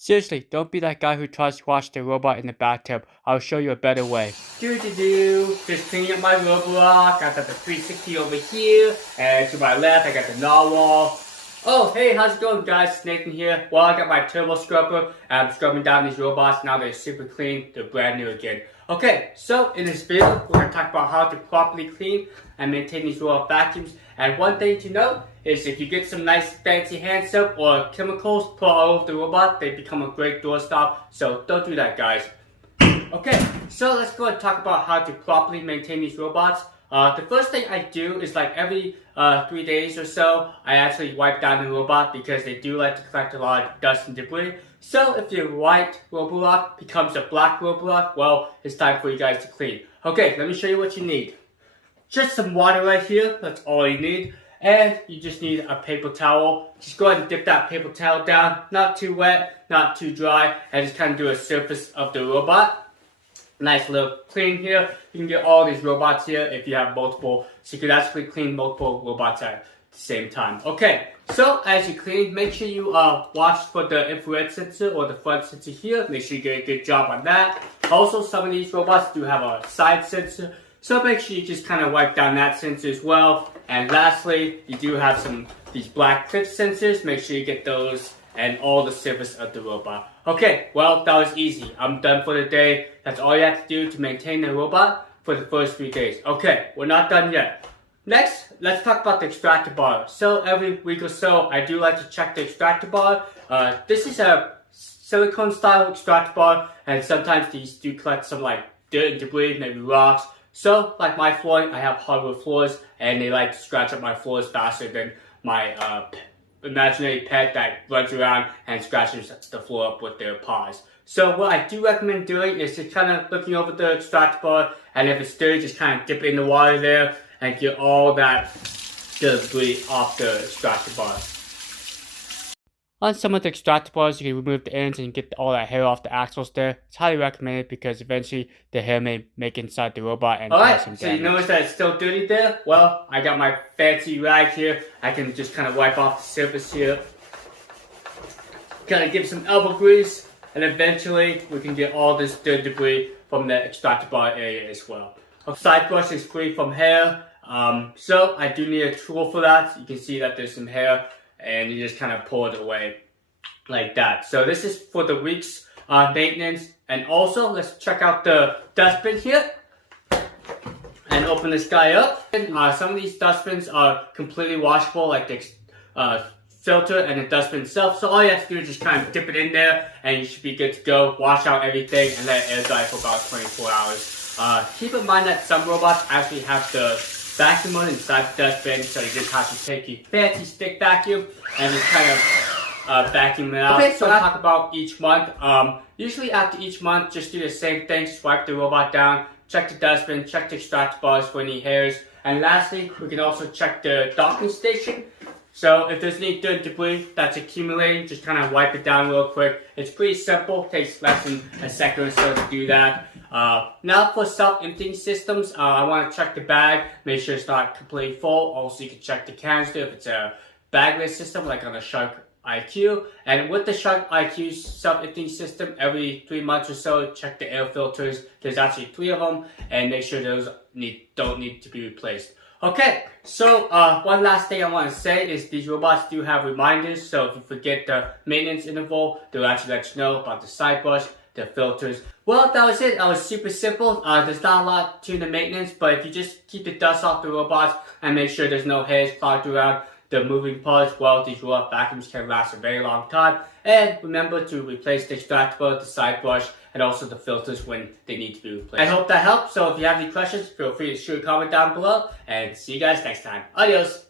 Seriously, don't be that guy who tries to wash the robot in the bathtub. I'll show you a better way. Just cleaning up my Roborock. I got the 360 over here, and to my left, I got the narwhal. Oh, hey, how's it going, guys? Nathan here. Well, I got my turbo scrubber, and I'm scrubbing down these robots. Now they're super clean. They're brand new again. Okay, so in this video, we're going to talk about how to properly clean and maintain these robot vacuums. And one thing to note is if you get some nice fancy hand soap or chemicals put all over the robot, they become a great doorstop. So don't do that, guys. Okay, so let's go and talk about how to properly maintain these robots. The first thing I do is like every 3 days or so, I actually wipe down the robot because they do like to collect a lot of dust and debris. So if your white Roborock becomes a black Roborock, well, it's time for you guys to clean. Okay, let me show you what you need. Just some water right here, that's all you need. And you just need a paper towel. Just go ahead and dip that paper towel down, not too wet, not too dry, and just kind of do a surface of the robot. Nice little clean here. You can get all these robots here if you have multiple, so you can actually clean multiple robots at the same time. Okay, so as you clean, make sure you watch for the infrared sensor or the front sensor here. Make sure you get a good job on that. Also, some of these robots do have a side sensor, so make sure you just kind of wipe down that sensor as well. And lastly, you do have these black clip sensors. Make sure you get those and all the surface of the robot. Okay, well, that was easy. I'm done for the day. That's all you have to do to maintain the robot for the first 3 days. Okay, we're not done yet. Next, let's talk about the extractor bar. So every week or so, I do like to check the extractor bar. This is a silicone style extractor bar, and sometimes these do collect some like dirt and debris, maybe rocks. So, like my flooring, I have hardwood floors, and they like to scratch up my floors faster than my imaginary pet that runs around and scratches the floor up with their paws. So what I do recommend doing is just kind of looking over the extractor bar, and if it's dirty, just kind of dip it in the water there and get all that debris off the extractor bar. On some of the extractor bars, you can remove the ends and get all that hair off the axles there. It's highly recommended because eventually the hair may make inside the robot and cause some damage. So you notice that it's still dirty there? Well, I got my fancy rag here. I can just kind of wipe off the surface here. Kind of give some elbow grease, and eventually we can get all this dirt debris from the extractor bar area as well. A side brush is free from hair, so I do need a tool for that. You can see that there's some hair, and you just kind of pull it away like that. So this is for the week's maintenance. And also, let's check out the dustbin here and open this guy up. Some of these dustbins are completely washable, like the filter and the dustbin itself. So all you have to do is just kind of dip it in there, and you should be good to go. Wash out everything and let it air dry for about 24 hours. Keep in mind that some robots actually have the vacuum mode inside the dustbin, so you just have to take your fancy stick vacuum and just kind of vacuum it out. Okay, so let's talk about each month. Usually after each month, just do the same thing. Just wipe the robot down, check the dustbin, check the extractor bars for any hairs, and lastly, we can also check the docking station. So if there's any dirt debris that's accumulating, just kind of wipe it down real quick. It's pretty simple, takes less than a second or so to do that. Now for self-emptying systems, I want to check the bag, make sure it's not completely full. Also, you can check the canister if it's a bagless system like on a Shark IQ. And with the Shark IQ self-emptying system, every 3 months or so, check the air filters. There's actually 3 of them, and make sure those don't need to be replaced. Okay, so one last thing I want to say is these robots do have reminders, so if you forget the maintenance interval, they'll actually let you know about the side brush, the filters. Well, that was it. That was super simple. There's not a lot to the maintenance, but if you just keep the dust off the robots and make sure there's no hairs clogged around the moving parts, well, these robot vacuums can last a very long time. And remember to replace the extractor bar, the side brush, and also the filters when they need to be replaced. I hope that helped. So if you have any questions, feel free to shoot a comment down below, and see you guys next time. Adios!